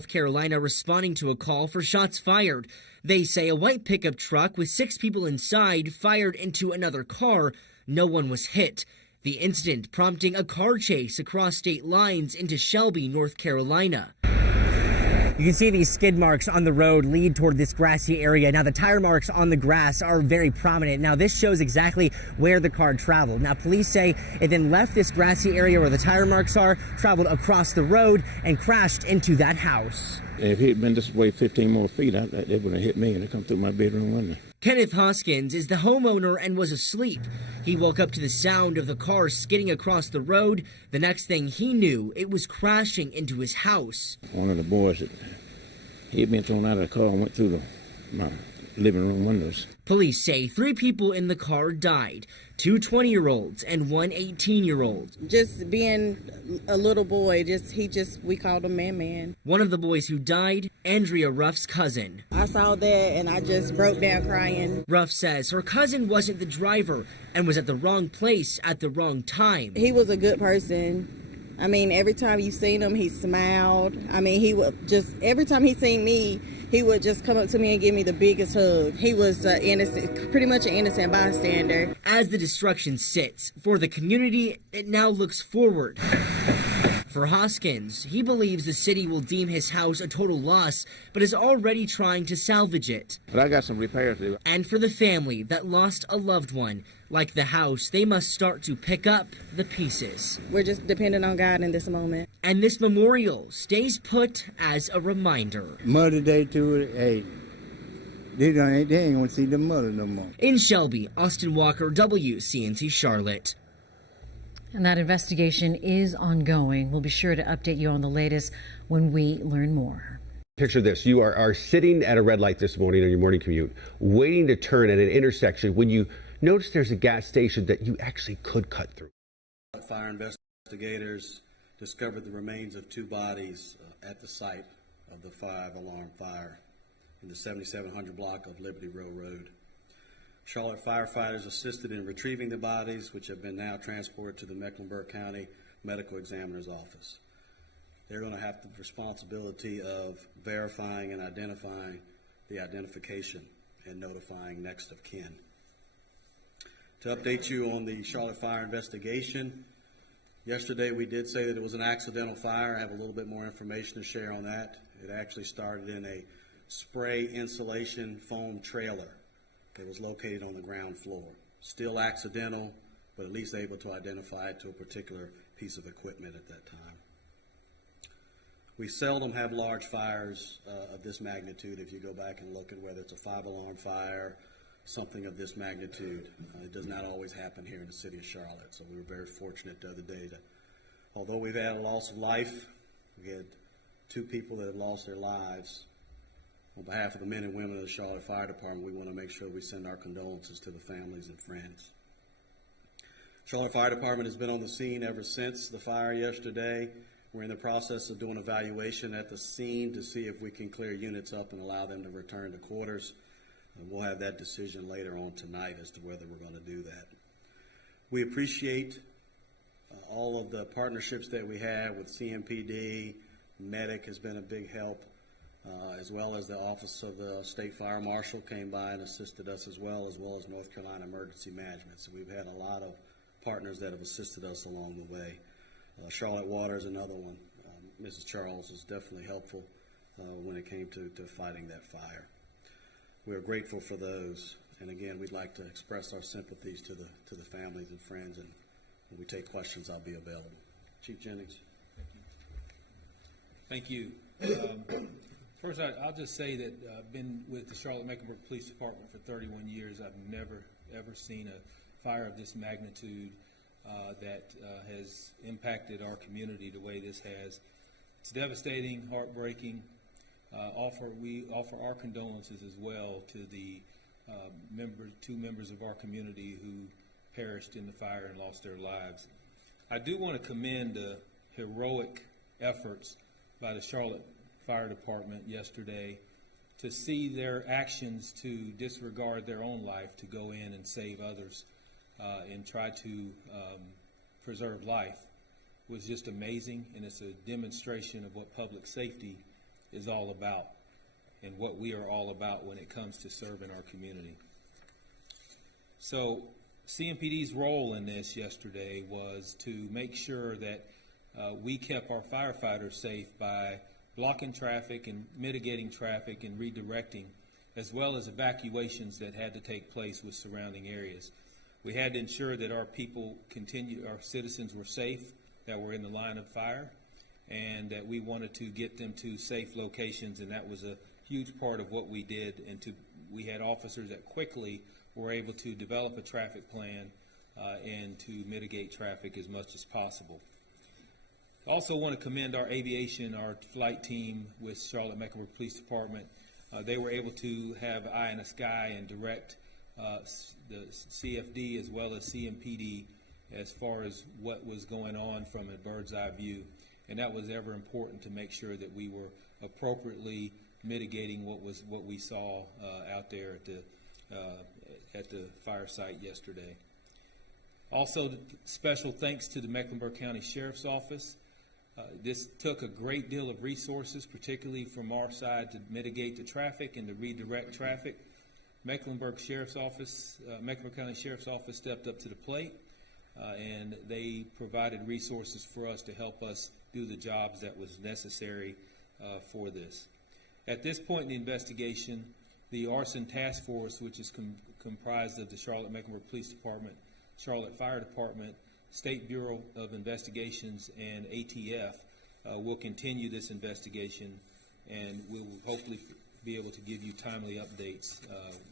North Carolina responding to a call for shots fired. They say a white pickup truck with 6 people inside fired into another car. No one was hit. The incident prompting a car chase across state lines into Shelby, North Carolina. You can see these skid marks on the road lead toward this grassy area. Now, the tire marks on the grass are very prominent. Now, this shows exactly where the car traveled. Now, police say it then left this grassy area where the tire marks are, traveled across the road, and crashed into that house. If he had been this way 15 more feet, it would have hit me and it come through my bedroom window. Kenneth Hoskins is the homeowner and was asleep. He woke up to the sound of the car skidding across the road. The next thing he knew, it was crashing into his house. One of the boys, he had been thrown out of the car and went through my living room windows. Police say 3 people in the car died, 2 20-year-olds and 1 18-year-old. Just being a little boy, we called him Man. One of the boys who died, Andrea Ruff's cousin. I saw that and I just broke down crying. Ruff says her cousin wasn't the driver and was at the wrong place at the wrong time. He was a good person. I mean, every time you seen him, he smiled. I mean, he would just, every time he seen me, he would just come up to me and give me the biggest hug. He was innocent, pretty much an innocent bystander. As the destruction sits, for the community, it now looks forward. For Hoskins, he believes the city will deem his house a total loss, but is already trying to salvage it. But I got some repairs to do. And for the family that lost a loved one, like the house, they must start to pick up the pieces. We're just dependent on God in this moment. And this memorial stays put as a reminder. Mother Day to it, hey, they ain't gonna see the mother no more. In Shelby, Austin Walker, WCNC Charlotte. And that investigation is ongoing. We'll be sure to update you on the latest when we learn more. Picture this. You are sitting at a red light this morning on your morning commute, waiting to turn at an intersection when you notice there's a gas station that you actually could cut through. Fire investigators discovered the remains of 2 bodies at the site of the 5-alarm fire in the 7700 block of Liberty Row Road. Charlotte firefighters assisted in retrieving the bodies, which have been now transported to the Mecklenburg County Medical Examiner's Office. They're going to have the responsibility of verifying and identifying the identification and notifying next of kin. To update you on the Charlotte fire investigation, yesterday we did say that it was an accidental fire. I have a little bit more information to share on that. It actually started in a spray insulation foam trailer that was located on the ground floor. Still accidental, but at least able to identify it to a particular piece of equipment at that time. We seldom have large fires of this magnitude. If you go back and look at whether it's a 5-alarm fire, something of this magnitude, it does not always happen here in the city of Charlotte. So we were very fortunate the other day to, although we've had a loss of life, we had 2 people that have lost their lives. On behalf of the men and women of the Charlotte Fire Department, we want to make sure we send our condolences to the families and friends. Charlotte Fire Department has been on the scene ever since the fire yesterday. We're in the process of doing evaluation at the scene to see if we can clear units up and allow them to return to quarters. We'll have that decision later on tonight as to whether we're going to do that. We appreciate all of the partnerships that we have with CMPD. Medic has been a big help. As well as the Office of the State Fire Marshal came by and assisted us as well as North Carolina Emergency Management. So we've had a lot of partners that have assisted us along the way. Charlotte Water is another one. Mrs. Charles was definitely helpful when it came to fighting that fire. We are grateful for those, and again, we'd like to express our sympathies to the families and friends, and when we take questions, I'll be available. Chief Jennings. Thank you. First, I'll just say that I've been with the Charlotte Mecklenburg Police Department for 31 years. I've never, ever seen a fire of this magnitude that has impacted our community the way this has. It's devastating, heartbreaking. We offer our condolences as well to the 2 members of our community who perished in the fire and lost their lives. I do want to commend the heroic efforts by the Charlotte Fire Department yesterday to see their actions to disregard their own life to go in and save others and try to preserve life was just amazing, and it's a demonstration of what public safety is all about and what we are all about when it comes to serving our community. So CMPD's role in this yesterday was to make sure that we kept our firefighters safe by blocking traffic and mitigating traffic and redirecting, as well as evacuations that had to take place with surrounding areas. We had to ensure that our citizens were safe that were in the line of fire, and that we wanted to get them to safe locations, and that was a huge part of what we did. And we had officers that quickly were able to develop a traffic plan and to mitigate traffic as much as possible. I also want to commend our aviation, our flight team with Charlotte Mecklenburg Police Department. They were able to have eye in the sky and direct the CFD as well as CMPD as far as what was going on from a bird's eye view. And that was ever important to make sure that we were appropriately mitigating what we saw out there at the fire site yesterday. Also, special thanks to the Mecklenburg County Sheriff's Office. This took a great deal of resources, particularly from our side, to mitigate the traffic and to redirect traffic. Mecklenburg County Sheriff's Office stepped up to the plate, and they provided resources for us to help us do the jobs that was necessary for this. At this point in the investigation, the Arson Task Force, which is comprised of the Charlotte Mecklenburg Police Department, Charlotte Fire Department, State Bureau of Investigations, and ATF, will continue this investigation, and we will hopefully be able to give you timely updates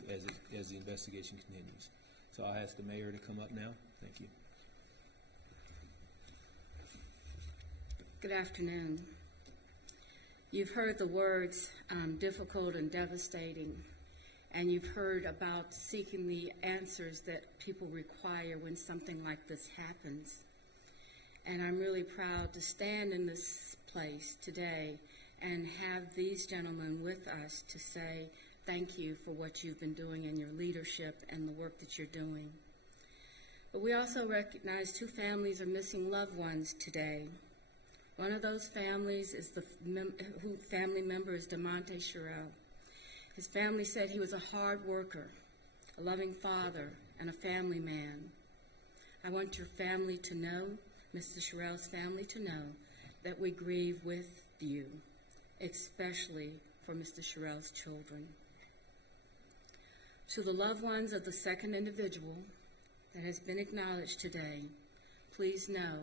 as the investigation continues. So I'll ask the mayor to come up now. Thank you. Good afternoon. You've heard the words difficult and devastating, and you've heard about seeking the answers that people require when something like this happens. And I'm really proud to stand in this place today and have these gentlemen with us to say thank you for what you've been doing and your leadership and the work that you're doing. But we also recognize 2 families are missing loved ones today. One of those families is family member is DeMonte Sherrill. His family said he was a hard worker, a loving father, and a family man. I want your family to know, Mr. Sherrill's family to know, that we grieve with you, especially for Mr. Sherrill's children. To the loved ones of the second individual that has been acknowledged today, please know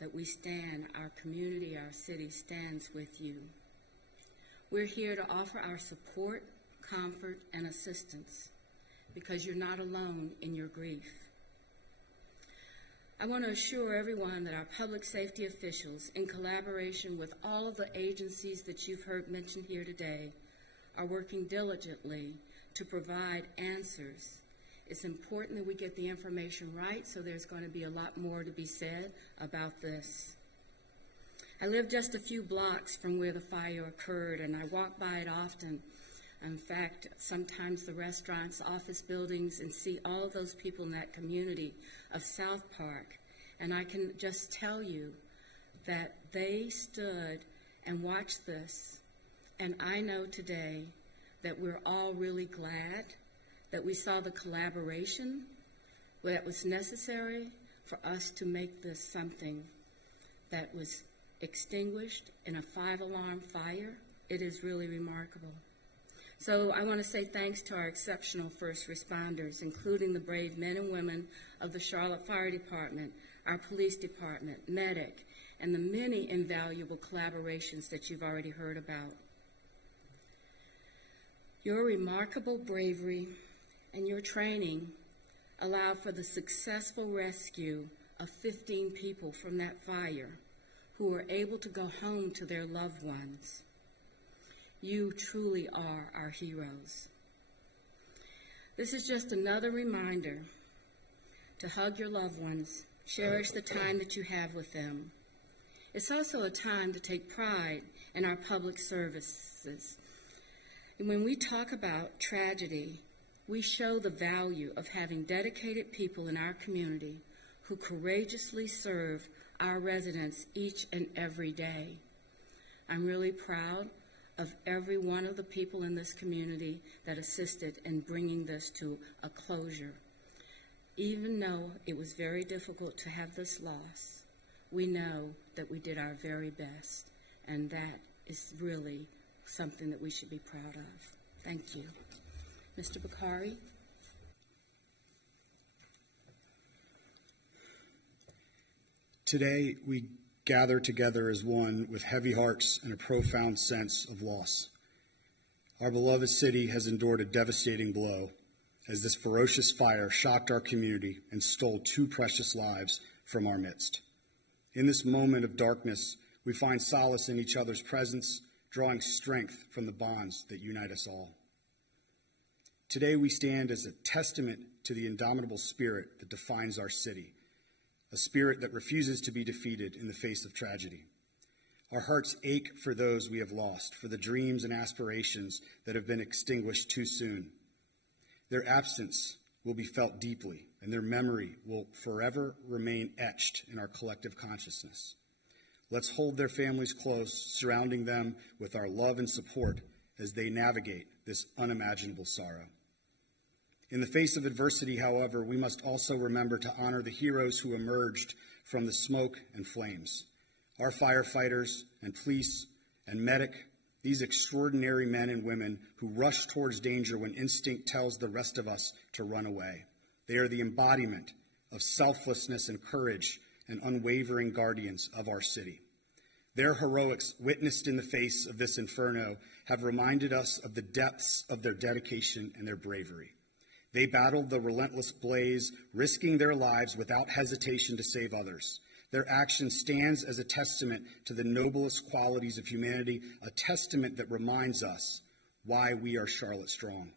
that we stand, our community, our city stands with you. We're here to offer our support, comfort, and assistance because you're not alone in your grief. I want to assure everyone that our public safety officials, in collaboration with all of the agencies that you've heard mentioned here today, are working diligently to provide answers. It's important that we get the information right, so there's going to be a lot more to be said about this. I live just a few blocks from where the fire occurred, and I walk by it often. In fact, sometimes the restaurants, office buildings, and see all of those people in that community of SouthPark. And I can just tell you that they stood and watched this. And I know today that we're all really glad that we saw the collaboration that was necessary for us to make this something that was extinguished in a 5-alarm fire. It is really remarkable. So I want to say thanks to our exceptional first responders, including the brave men and women of the Charlotte Fire Department, our police department, medic, and the many invaluable collaborations that you've already heard about. Your remarkable bravery and your training allowed for the successful rescue of 15 people from that fire who were able to go home to their loved ones. You truly are our heroes. This is just another reminder to hug your loved ones, cherish the time that you have with them. It's also a time to take pride in our public services. And when we talk about tragedy, we show the value of having dedicated people in our community who courageously serve our residents each and every day. I'm really proud of every one of the people in this community that assisted in bringing this to a closure. Even though it was very difficult to have this loss, we know that we did our very best, and that is really something that we should be proud of. Thank you. Mr. Bakari? Today, we gather together as one with heavy hearts and a profound sense of loss. Our beloved city has endured a devastating blow as this ferocious fire shocked our community and stole 2 precious lives from our midst. In this moment of darkness, we find solace in each other's presence, drawing strength from the bonds that unite us all. Today, we stand as a testament to the indomitable spirit that defines our city, a spirit that refuses to be defeated in the face of tragedy. Our hearts ache for those we have lost, for the dreams and aspirations that have been extinguished too soon. Their absence will be felt deeply, and their memory will forever remain etched in our collective consciousness. Let's hold their families close, surrounding them with our love and support as they navigate this unimaginable sorrow. In the face of adversity, however, we must also remember to honor the heroes who emerged from the smoke and flames. Our firefighters and police and medic, these extraordinary men and women who rush towards danger when instinct tells the rest of us to run away. They are the embodiment of selflessness and courage and unwavering guardians of our city. Their heroics, witnessed in the face of this inferno, have reminded us of the depths of their dedication and their bravery. They battled the relentless blaze, risking their lives without hesitation to save others. Their action stands as a testament to the noblest qualities of humanity, a testament that reminds us why we are Charlotte strong.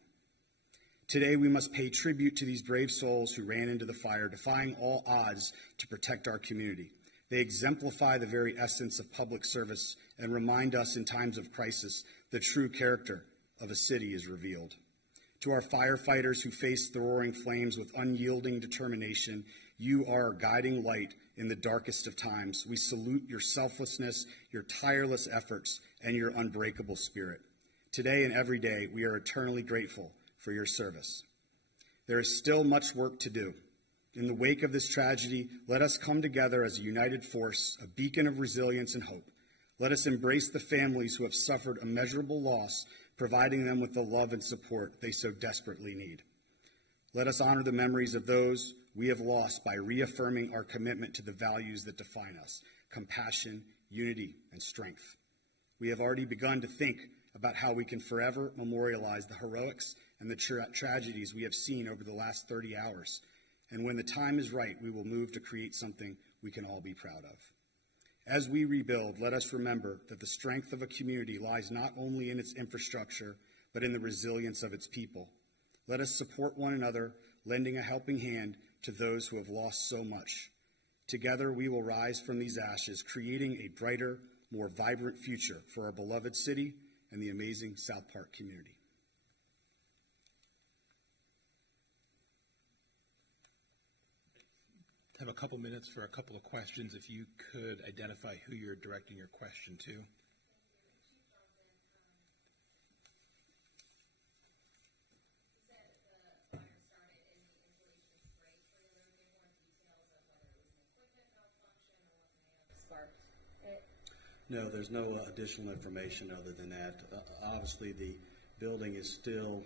Today, we must pay tribute to these brave souls who ran into the fire, defying all odds to protect our community. They exemplify the very essence of public service and remind us in times of crisis the true character of a city is revealed. To our firefighters who face the roaring flames with unyielding determination, you are a guiding light in the darkest of times. We salute your selflessness, your tireless efforts, and your unbreakable spirit. Today and every day, we are eternally grateful for your service. There is still much work to do. In the wake of this tragedy, let us come together as a united force, a beacon of resilience and hope. Let us embrace the families who have suffered immeasurable loss, providing them with the love and support they so desperately need. Let us honor the memories of those we have lost by reaffirming our commitment to the values that define us: compassion, unity, and strength. We have already begun to think about how we can forever memorialize the heroics and the tragedies we have seen over the last 30 hours. And when the time is right, we will move to create something we can all be proud of. As we rebuild, let us remember that the strength of a community lies not only in its infrastructure, but in the resilience of its people. Let us support one another, lending a helping hand to those who have lost so much. Together, we will rise from these ashes, creating a brighter, more vibrant future for our beloved city and the amazing SouthPark community. Have a couple minutes for a couple of questions. If you could identify who you're directing your question to. No, there's no additional information other than that. Obviously, the building is still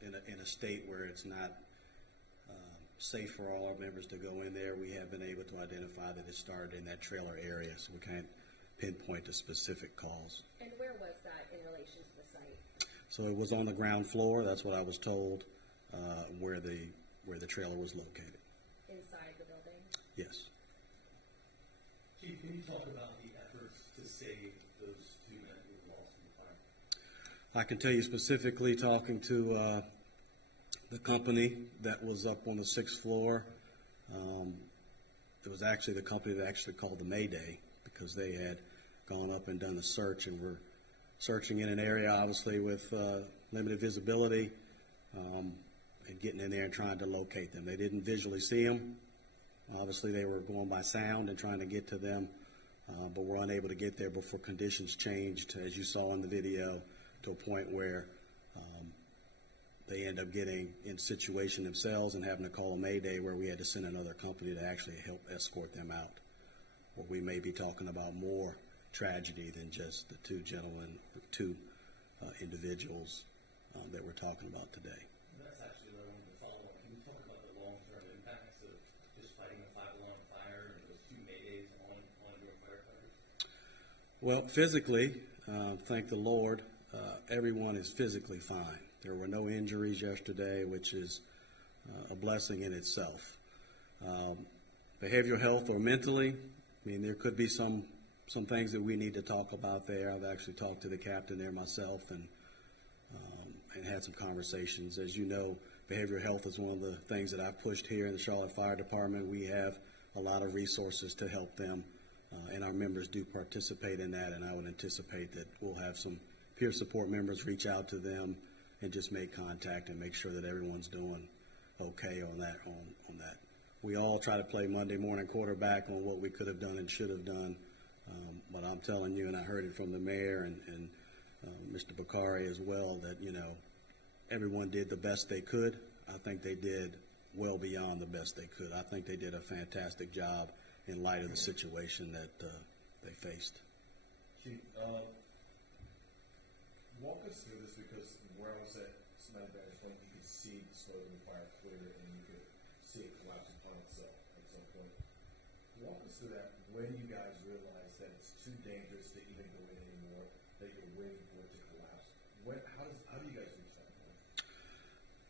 in a state where it's not safe for all our members to go in there. We have been able to identify that it started in that trailer area, so we can't pinpoint the specific cause. And where was that in relation to the site? So it was on the ground floor. That's what I was told, where the trailer was located. Inside the building? Yes. Chief, can you talk about the efforts to save those 2 men who were lost in the fire? I can tell you specifically, talking to the company that was up on the 6th floor. It was actually the company that actually called the Mayday, because they had gone up and done a search and were searching in an area, obviously, with limited visibility, and getting in there and trying to locate them. They didn't visually see them. Obviously, they were going by sound and trying to get to them but were unable to get there before conditions changed, as you saw in the video, to a point where they end up getting in situation themselves and having to call a mayday, where we had to send another company to actually help escort them out. Or we may be talking about more tragedy than just the two individuals that we're talking about today. That's actually what I wanted to follow up. Can you talk about the long-term impacts of just fighting a 5-alarm fire and those 2 maydays on your firefighters? Well, physically, thank the Lord, everyone is physically fine. There were no injuries yesterday, which is a blessing in itself. Behavioral health or mentally, I mean, there could be some things that we need to talk about there. I've actually talked to the captain there myself and had some conversations. As you know, behavioral health is one of the things that I've pushed here in the Charlotte Fire Department. We have a lot of resources to help them, and our members do participate in that, and I would anticipate that we'll have some peer support members reach out to them and just make contact and make sure that everyone's doing okay on that. We all try to play Monday morning quarterback on what we could have done and should have done, but I'm telling you, and I heard it from the mayor and Mr. Bakari as well, that, you know, everyone did the best they could. I think they did well beyond the best they could. I think they did a fantastic job in light of the situation that they faced. Chief, walk us through this, because where I was at Smack Vantage Point, you could see the smoke and the fire clear, and you could see it collapse upon itself at some point. Walk us through that. When you guys realize that it's too dangerous to even go in anymore, that you're waiting for it to collapse, how do you guys reach that point?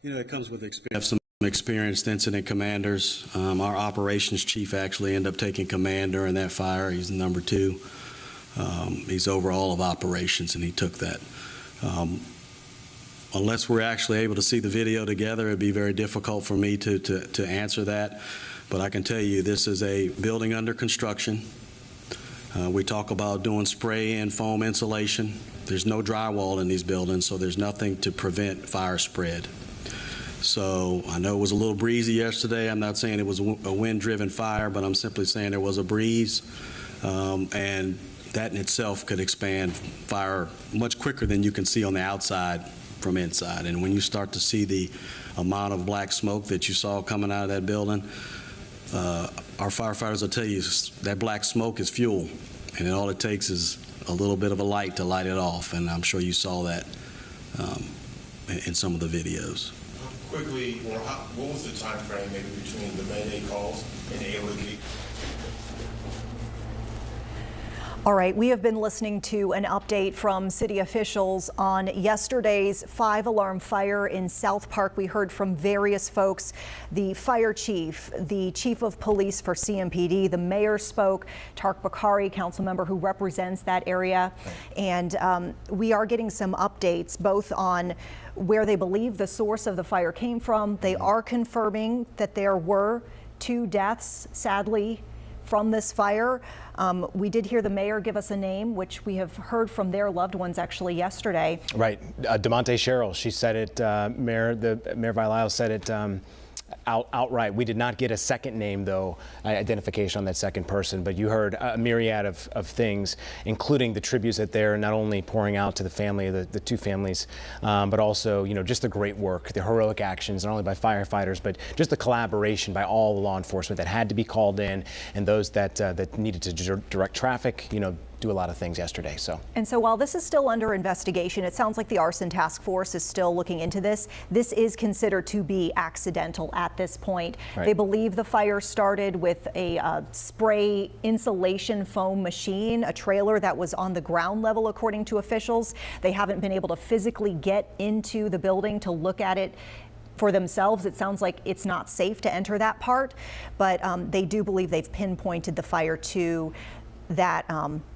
You know, it comes with experience. We have some experienced incident commanders. Our operations chief actually ended up taking command during that fire. He's number 2. He's over all of operations, and he took that. Unless we're actually able to see the video together, it'd be very difficult for me to answer that. But I can tell you, this is a building under construction. We talk about doing spray and foam insulation. There's no drywall in these buildings, so there's nothing to prevent fire spread. So I know it was a little breezy yesterday. I'm not saying it was a wind-driven fire, but I'm simply saying there was a breeze, and that in itself could expand fire much quicker than you can see on the outside from inside. And when you start to see the amount of black smoke that you saw coming out of that building, our firefighters will tell you that black smoke is fuel, and all it takes is a little bit of a light to light it off, and I'm sure you saw that in some of the videos. Quickly, what was the time frame maybe between the Mayday calls and able to get? All right, we have been listening to an update from city officials on yesterday's 5-alarm fire in SouthPark. We heard from various folks, the fire chief, the chief of police for CMPD, the mayor spoke, Tark Bakari, council member who represents that area. And we are getting some updates both on where they believe the source of the fire came from. They are confirming that there were 2 deaths, sadly, from this fire. We did hear the mayor give us a name, which we have heard from their loved ones actually yesterday. Right, DeMonte Sherrill. She said it. Mayor Vilisle said it outright. We did not get a second name, though, identification on that second person, but you heard a myriad of things, including the tributes that they're not only pouring out to the family, the 2 families, but also, you know, just the great work, the heroic actions, not only by firefighters, but just the collaboration by all the law enforcement that had to be called in, and those that needed to direct traffic, you know, do a lot of things yesterday. And so while this is still under investigation, it sounds like the arson task force is still looking into this. This is considered to be accidental at this point. Right. They believe the fire started with a spray insulation foam machine, a trailer that was on the ground level, according to officials. They haven't been able to physically get into the building to look at it for themselves. It sounds like it's not safe to enter that part, but they do believe they've pinpointed the fire to that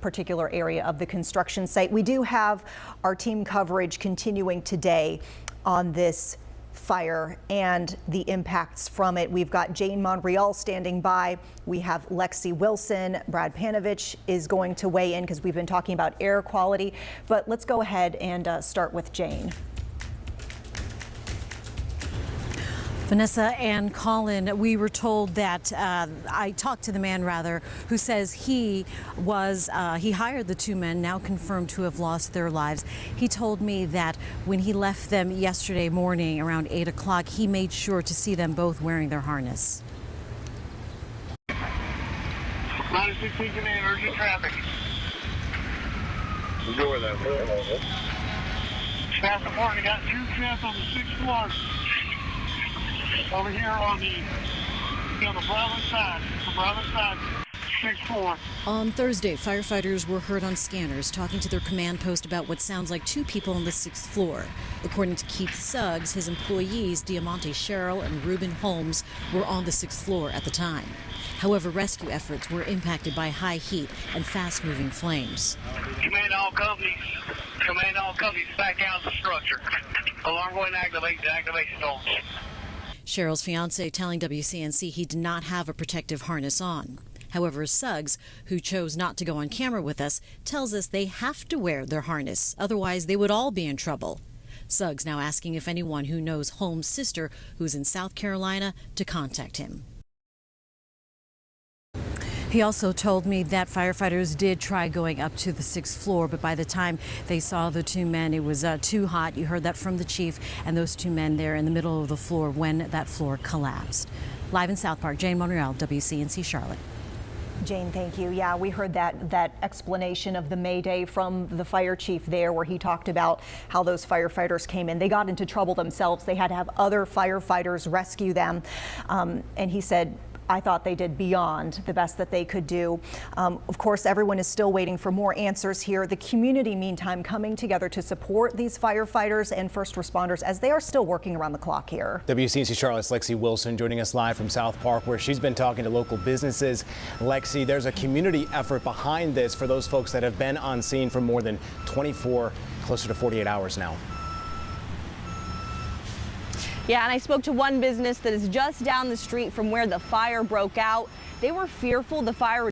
particular area of the construction site. We do have our team coverage continuing today on this fire and the impacts from it. We've got Jane Monreal standing by. We have Lexi Wilson. Brad Panovich is going to weigh in because we've been talking about air quality. But let's go ahead and start with Jane. Vanessa and Colin, we were told that I talked to the man who says he hired the two men, now confirmed to have lost their lives. He told me that when he left them yesterday morning around 8 o'clock, he made sure to see them both wearing their harness. 916 command, urgent traffic. Enjoy that. Staff report, we got two deaths on the 6th floor. Over here on the Bravo side, 6th floor. On Thursday, firefighters were heard on scanners talking to their command post about what sounds like two people on the 6th floor. According to Keith Suggs, his employees, Diamante Cheryl and Reuben Holmes, were on the 6th floor at the time. However, rescue efforts were impacted by high heat and fast-moving flames. Command all companies back out of the structure. Alarm going to activate the activation zones. Cheryl's fiancé telling WCNC he did not have a protective harness on. However, Suggs, who chose not to go on camera with us, tells us they have to wear their harness, otherwise they would all be in trouble. Suggs now asking if anyone who knows Holmes' sister, who's in South Carolina, to contact him. He also told me that firefighters did try going up to the 6th floor, but by the time they saw the two men, it was too hot. You heard that from the chief, and those two men there in the middle of the floor when that floor collapsed. Live in South Park, Jane Monreal, WCNC Charlotte. Jane, thank you. Yeah, we heard that explanation of the Mayday from the fire chief there, where he talked about how those firefighters came in. They got into trouble themselves. They had to have other firefighters rescue them. And he said, I thought they did beyond the best that they could do. Of course, everyone is still waiting for more answers here. The community, meantime, coming together to support these firefighters and first responders as they are still working around the clock here. WCNC Charlotte's Lexi Wilson joining us live from South Park, where she's been talking to local businesses. Lexi, there's a community effort behind this for those folks that have been on scene for more than 24, closer to 48 hours now. Yeah, and I spoke to one business that is just down the street from where the fire broke out. They were fearful the fire.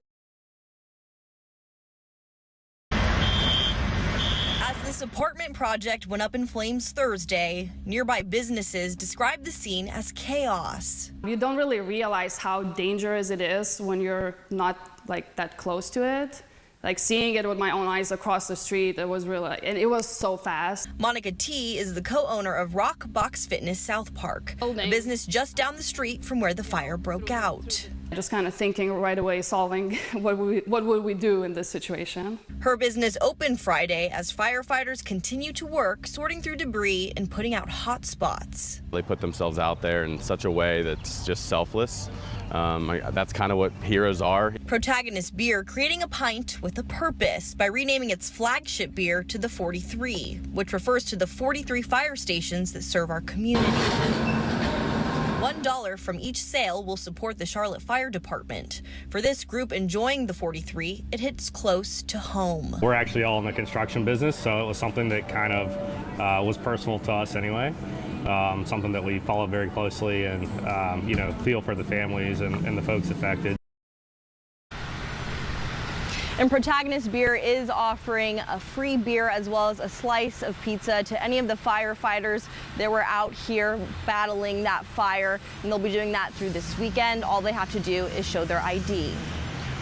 As this apartment project went up in flames Thursday, nearby businesses described the scene as chaos. You don't really realize how dangerous it is when you're not like that close to it. Like seeing it with my own eyes across the street, it was really, and it was so fast. Monica T is the co-owner of Rock Box Fitness South Park, a business just down the street from where the fire broke out. Just kind of thinking right away, solving what would we do in this situation. Her business opened Friday as firefighters continue to work sorting through debris and putting out hot spots. They put themselves out there in such a way that's just selfless. That's kind of what heroes are. Protagonist Beer creating a pint with a purpose by renaming its flagship beer to the 43, which refers to the 43 fire stations that serve our community. $1 from each sale will support the Charlotte Fire Department. For this group enjoying the 43, it hits close to home. We're actually all in the construction business, so it was something that kind of was personal to us anyway. Something that we follow very closely and, feel for the families and the folks affected. And Protagonist Beer is offering a free beer as well as a slice of pizza to any of the firefighters that were out here battling that fire. And they'll be doing that through this weekend. All they have to do is show their ID.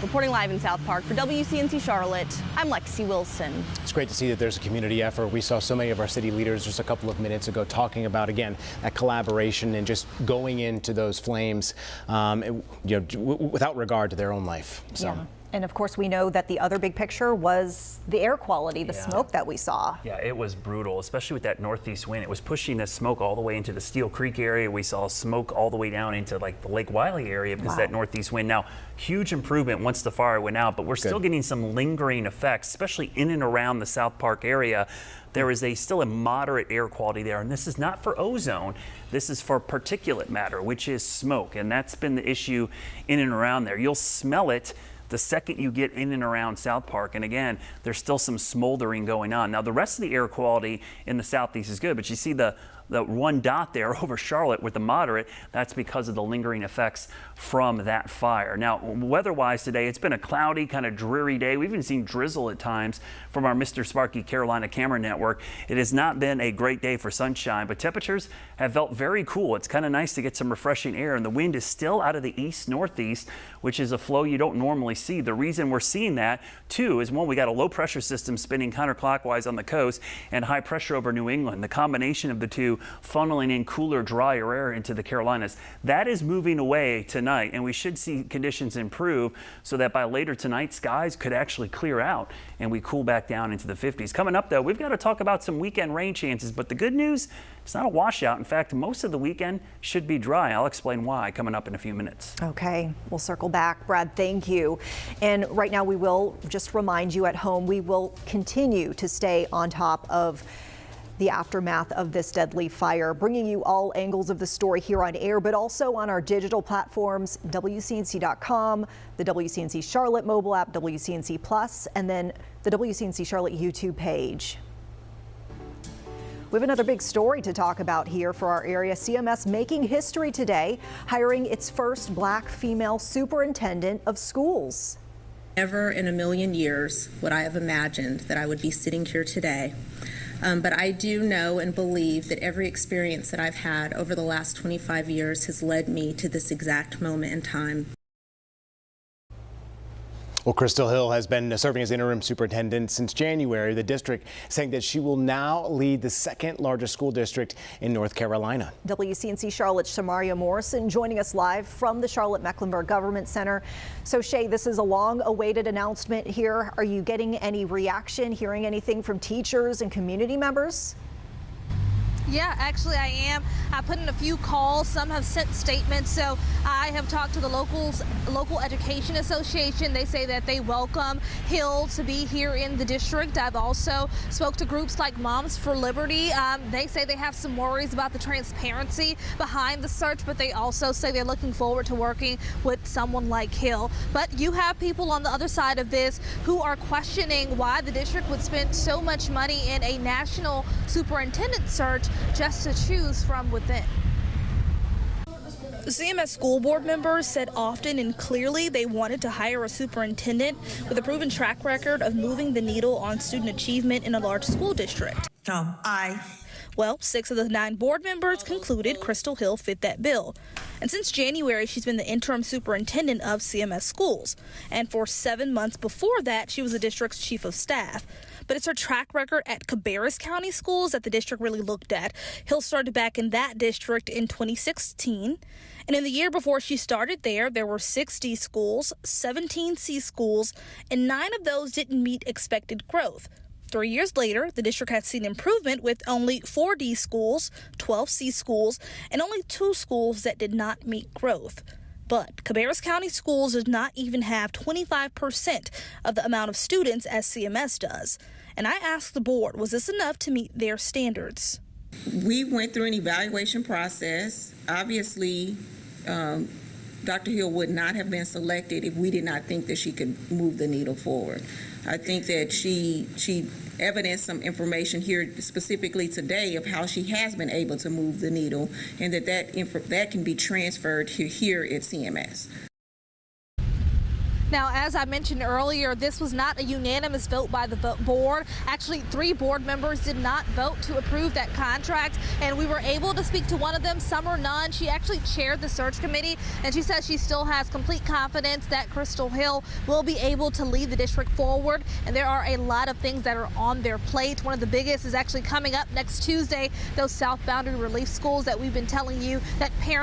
Reporting live in South Park for WCNC Charlotte, I'm Lexi Wilson. It's great to see that there's a community effort. We saw so many of our city leaders just a couple of minutes ago talking about, again, that collaboration and just going into those flames, without regard to their own life. So. Yeah. And of course, we know that the other big picture was the air quality, the smoke that we saw. Yeah, it was brutal, especially with that northeast wind. It was pushing the smoke all the way into the Steel Creek area. We saw smoke all the way down into like the Lake Wiley area because of that northeast wind. Now, huge improvement once the fire went out, but we're still getting some lingering effects, especially in and around the South Park area. There is still a moderate air quality there, and this is not for ozone. This is for particulate matter, which is smoke, and that's been the issue in and around there. You'll smell it the second you get in and around South Park. And again, there's still some smoldering going on. Now, the rest of the air quality in the southeast is good, but you see the the one dot there over Charlotte with the moderate. That's because of the lingering effects from that fire. Now, weather-wise today, it's been a cloudy, kind of dreary day. We've even seen drizzle at times from our Mr. Sparky Carolina camera network. It has not been a great day for sunshine, but temperatures have felt very cool. It's kind of nice to get some refreshing air, and the wind is still out of the east-northeast, which is a flow you don't normally see. The reason we're seeing that, too, is one, we got a low-pressure system spinning counterclockwise on the coast and high pressure over New England. The combination of the two funneling in cooler, drier air into the Carolinas. That is moving away tonight, and we should see conditions improve so that by later tonight, skies could actually clear out and we cool back down into the 50s. Coming up, though, we've got to talk about some weekend rain chances, but the good news, it's not a washout. In fact, most of the weekend should be dry. I'll explain why coming up in a few minutes. Okay, we'll circle back. Brad, thank you. And right now we will just remind you at home, we will continue to stay on top of the aftermath of this deadly fire, bringing you all angles of the story here on air, but also on our digital platforms, WCNC.com, the WCNC Charlotte mobile app, WCNC Plus, and then the WCNC Charlotte YouTube page. We have another big story to talk about here for our area. CMS making history today, hiring its first Black female superintendent of schools. Never in a million years would I have imagined that I would be sitting here today. But I do know and believe that every experience that I've had over the last 25 years has led me to this exact moment in time. Well, Crystal Hill has been serving as interim superintendent since January. The district saying that she will now lead the second largest school district in North Carolina. WCNC Charlotte's Shamaria Morrison joining us live from the Charlotte-Mecklenburg Government Center. So Shay, this is a long-awaited announcement here. Are you getting any reaction, hearing anything from teachers and community members? Yeah, actually I am. I put in a few calls. Some have sent statements. So I have talked to the local education association. They say that they welcome Hill to be here in the district. I've also spoke to groups like Moms for Liberty. They say they have some worries about the transparency behind the search, but they also say they're looking forward to working with someone like Hill. But you have people on the other side of this who are questioning why the district would spend so much money in a national superintendent search just to choose from within. CMS school board members said often and clearly they wanted to hire a superintendent with a proven track record of moving the needle on student achievement in a large school district. Well, 6 of the 9 board members concluded Crystal Hill fit that bill. And since January, she's been the interim superintendent of CMS schools. And for 7 months before that, she was the district's chief of staff. But it's her track record at Cabarrus County schools that the district really looked at. Hill started back in that district in 2016. And in the year before she started there were 6 D schools, 17 C schools, and 9 of those didn't meet expected growth. 3 years later, the district had seen improvement with only 4 D schools, 12 C schools, and only 2 schools that did not meet growth. But Cabarrus County Schools does not even have 25% of the amount of students as CMS does. And I asked the board, was this enough to meet their standards? We went through an evaluation process. Obviously, Dr. Hill would not have been selected if we did not think that she could move the needle forward. I think that she evidenced some information here specifically today of how she has been able to move the needle, and that can be transferred here at CMS. Now, as I mentioned earlier, this was not a unanimous vote by the board. Actually, 3 board members did not vote to approve that contract, and we were able to speak to one of them, Summer Nunn. She actually chaired the search committee, and she says she still has complete confidence that Crystal Hill will be able to lead the district forward, and there are a lot of things that are on their plate. One of the biggest is actually coming up next Tuesday, those South Boundary Relief Schools that we've been telling you that parents